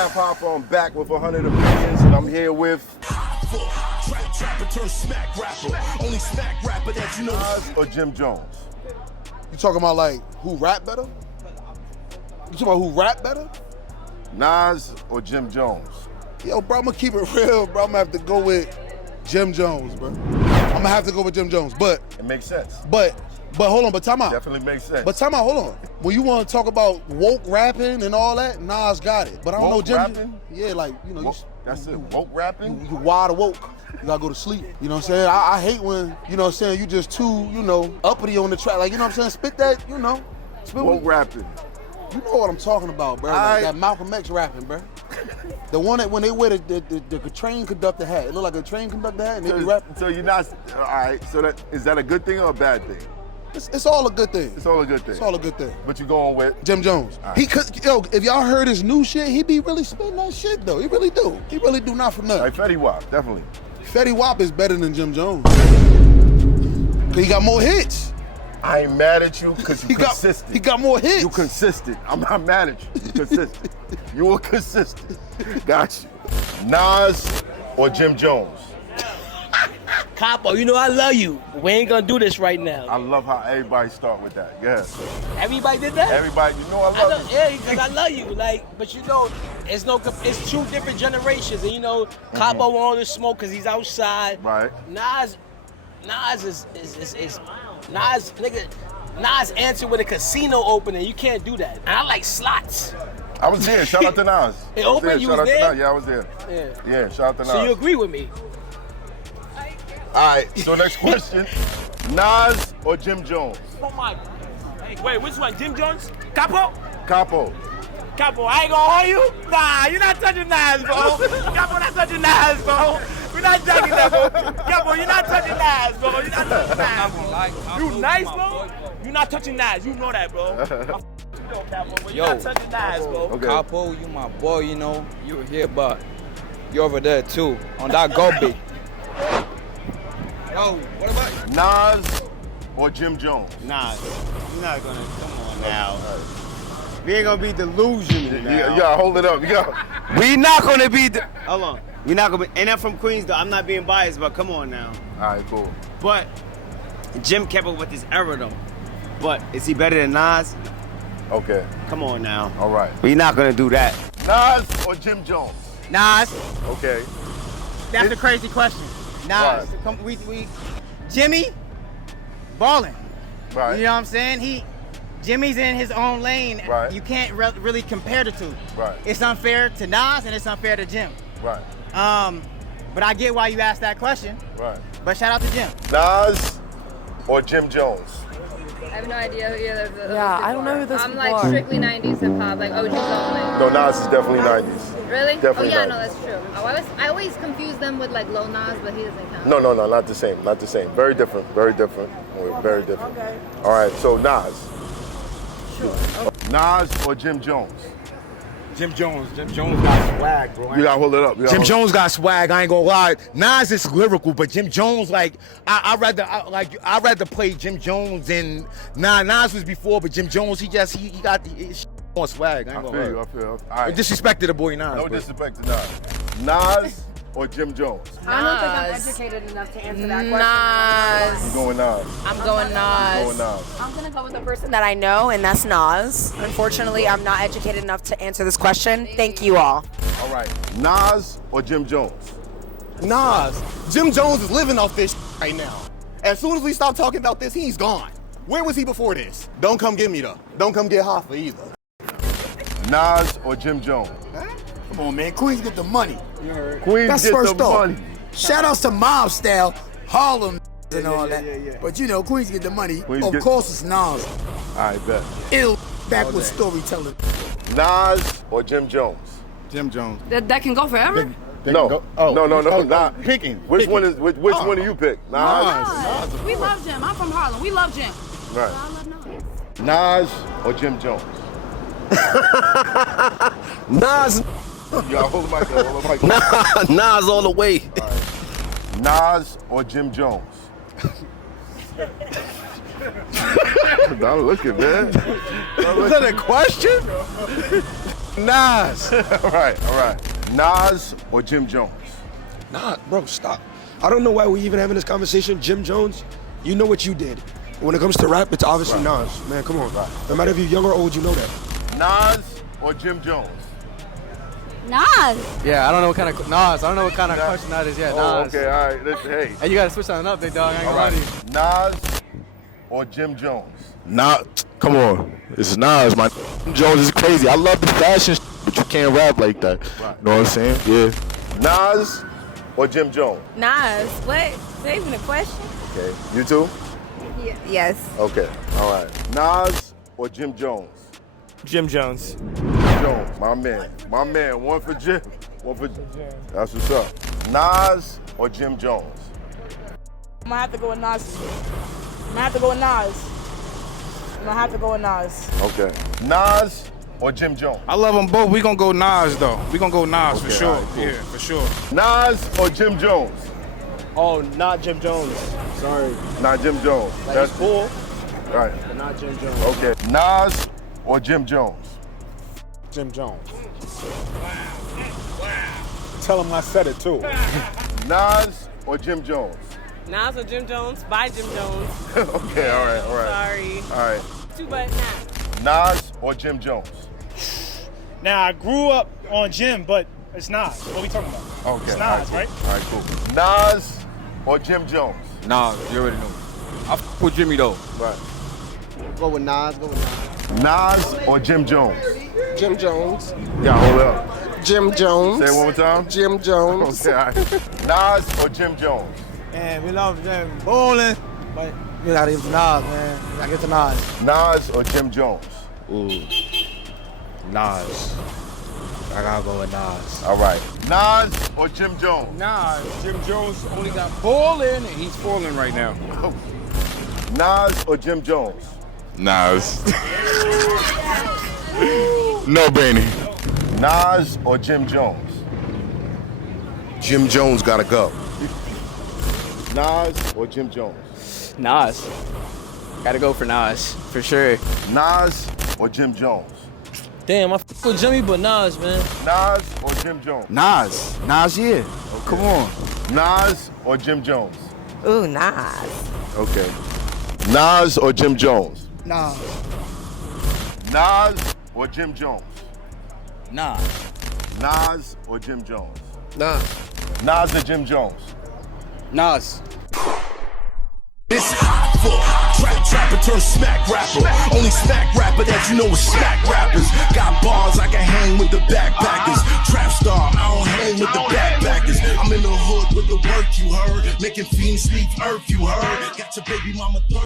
Rap Hoffa. I'm back with 100 opinions, and I'm here with Nas or Jim Jones. You talking about like who rap better? You talking about who rap better? Nas or Jim Jones. Yo, bro, I'm gonna keep it real, bro. I'm gonna have to go with Jim Jones, bro. I'm gonna have to go with Jim Jones, but It makes sense. but hold on, but time out. Definitely makes sense. But time out, hold on. When you want to talk about woke rapping and all that, Nas got it. But I don't Woke know Jim. rapping? Yeah, like you know, Woke, that's it. Woke rapping. you wide awoke. You gotta go to sleep. You know what I'm saying? I hate when, you know what I'm saying, you just too, you know, uppity on the track. Like, you know what I'm saying? Spit that, you know. Spit Woke rapping. You know what I'm talking about, bro. Like that Malcolm X rapping, bro. The one that when they wear the train conductor hat. It look like a train conductor hat and they be rapping. So you're not, all right, so is that a good thing or a bad thing? It's all a good thing. It's all a good thing. It's all a good thing. But you're going with? Jim Jones. Right. He could, yo, if y'all heard his new shit, he be really spitting that shit though. He really do. He really do not for nothing. Like Fetty Wap, definitely. Fetty Wap is better than Jim Jones. Cause he got more hits. I ain't mad at you because you consistent. He got more hits. You consistent. I'm not mad at you. You consistent. You were consistent. Got you. Nas or Jim Jones? Capo, you know I love you. We ain't gonna do this right now. I love how everybody start with that. Yeah. Everybody did that? Everybody, you know I love you. Yeah, because I love you. Like, but you know, it's two different generations, and you know, Capo want all the smoke because he's outside. Right. Nas is nigga. Nas answered with a casino opening. You can't do that. And I like slots. I was there. Shout out to Nas. It opened? You Shout was out to there? Nas. Yeah, I was there. Yeah, shout out to Nas. So you agree with me? All right, so next question. Nas or Jim Jones? Oh my. Wait, which one? Jim Jones? Capo? Capo. Capo, I ain't gonna hold you? Nah, you're not touching Nas, bro. Capo, not touching Nas, bro. We're not touching that, bro. Capo, you're not touching Nas, bro. You're not touching Nas. You nice, bro? You're not touching Nas. You know that, bro. Capo, but you're not touching Nas, bro. Okay. Capo, you my boy, you know. You were here, but you over there too. On that garbage. Yo, what about you? Nas or Jim Jones? Nah, you're not gonna, come on now. We ain't gonna be delusional now. You gotta hold it up. We not gonna be, hold on. We not gonna be, and I'm from Queens though, I'm not being biased, but come on now. All right, cool. But Jim kept up with his era though. But is he better than Nas? Okay. Come on now. All right. We not gonna do that. Nas or Jim Jones? Nas, Okay. that's a crazy question. Nas, Right. Jimmy, ballin'. Right. You know what I'm saying? Jimmy's in his own lane. Right. You can't really compare the two. Right. It's unfair to Nas and it's unfair to Jim. Right. But I get why you asked that question. Right. But shout out to Jim. Nas or Jim Jones? I have no idea who either of those Yeah, I don't know who those I'm people like are. strictly 90s hip hop, like OGs only. No, Nas is definitely 90s. Really? Definitely oh yeah, 90s. no, that's true. I always confuse them with like Lil Nas, but he doesn't count. No, not the same. Not the same. Very different. Very different. Very different. Okay. All right, so Nas. Sure. Nas or Jim Jones? Jim Jones got swag, bro. You gotta hold it up. Jim Jones got swag. I ain't gonna lie. Nas is lyrical, but Jim Jones, like, I'd rather play Jim Jones and Nas was before, but Jim Jones, he got the on swag. I ain't gonna lie. I feel. All right. Disrespected the boy Nas. No but. disrespect to Nas. Nas or Jim Jones? I don't think I'm educated enough to answer that question. You going Nas? I'm going You going Nas. Nas? I'm gonna go with the person that I know, and that's Nas. Unfortunately, I'm not educated enough to answer this question. Thank you all. All right. Nas or Jim Jones? Nas. Jim Jones is living off this right now. As soon as we stop talking about this, he's gone. Where was he before this? Don't come get me though. Don't come get Hoffa either. Nas or Jim Jones? Come on, man. Queens get the money. Queens That's get first the off. money. Shout outs to Mob Style, Harlem, and all that. But you know, Queens get the money. Of course, it's Nas. All right, bet. Ill backward storytelling. Nas or Jim Jones? Jim Jones. That can go forever? No. Nah. Picking. Which one do you pick? Nas. We love Jim. I'm from Harlem. We love Jim. Right. I love Nas. Nas or Jim Jones? Nas, Y'all hold the mic up. Nas all the way. All right. Nas or Jim Jones? Don't look at man. Is that a question? Nas. All right. Nas or Jim Jones? Nah, bro, stop. I don't know why we even having this conversation. Jim Jones, you know what you did. When it comes to rap, it's obviously Nas. Man, come on. No matter if you're young or old, you know that. Nas or Jim Jones? Nas. Yeah, I don't know what kind of Nas. I don't know what kind of question that is yet. Oh, Nas. okay, all right. Listen, hey. Hey, you gotta switch something up, big dog. I ain't All gonna lie right. to you. Nas or Jim Jones? Nah, come on. It's Nas, man. Jim Jones is crazy. I love the fashion, but you can't rap like that. Right. You know what I'm saying? Yeah. Nas or Jim Jones? Nas. What? Is that even a question? Okay. You too? Yes. Okay. All right. Nas or Jim Jones? Jim Jones. Jones, my man. My man. One for Jim. One for Jim. That's what's up. Nas or Jim Jones? I'm gonna have to go with Nas. Okay. Nas or Jim Jones? I love them both. We gonna go Nas though. We gonna go Nas for Okay, sure. all right, cool. Yeah, for sure. Nas or Jim Jones? Oh, not Jim Jones. Sorry. Not Jim Jones. That's cool, Right. but not Jim Jones. Okay. Nas or Jim Jones? Jim Jones. Tell him I said it too. Nas or Jim Jones? Nas or Jim Jones? By Jim Jones. Okay, all right. Sorry. All right. Too bad not. Nas or Jim Jones? Now, I grew up on Jim, but it's Nas. What are we talking about? Okay. It's Nas, right? All right, cool. Nas or Jim Jones? Nas, you already know. I f with Jimmy though. Right. Go with Nas. Nas or Jim Jones? Jim Jones. Yeah, hold up. Jim Jones. Say it one more time. Jim Jones. Okay, all right. Nas or Jim Jones? Man, we love them bowling, but you gotta give it to Nas, man. You gotta get to Nas. Nas or Jim Jones? Ooh. Nas. I gotta go with Nas. All right. Nas or Jim Jones? Nas. Jim Jones only got ballin', and he's falling right now. Nas or Jim Jones? Nas. No brainer. Nas or Jim Jones? Jim Jones gotta go. Nas or Jim Jones? Nas. Gotta go for Nas, for sure. Nas or Jim Jones? Damn, I f with Jimmy, but Nas, man. Nas or Jim Jones? Nas, yeah. Come on. Nas or Jim Jones? Ooh, Nas. Okay. Nas or Jim Jones? Nas. Nas or Jim Jones? Nas. Nas or Jim Jones? Nas. Nas or Jim Jones? Nas. It's Hoffa, trapper turn smack rapper. Only smack rapper that you know is smack rappers. Got bars, I can hang with the backpackers. Trap star, I don't hang with the backpackers. I'm in the hood with the work you heard, making fiends leave earth you heard. Got your baby mama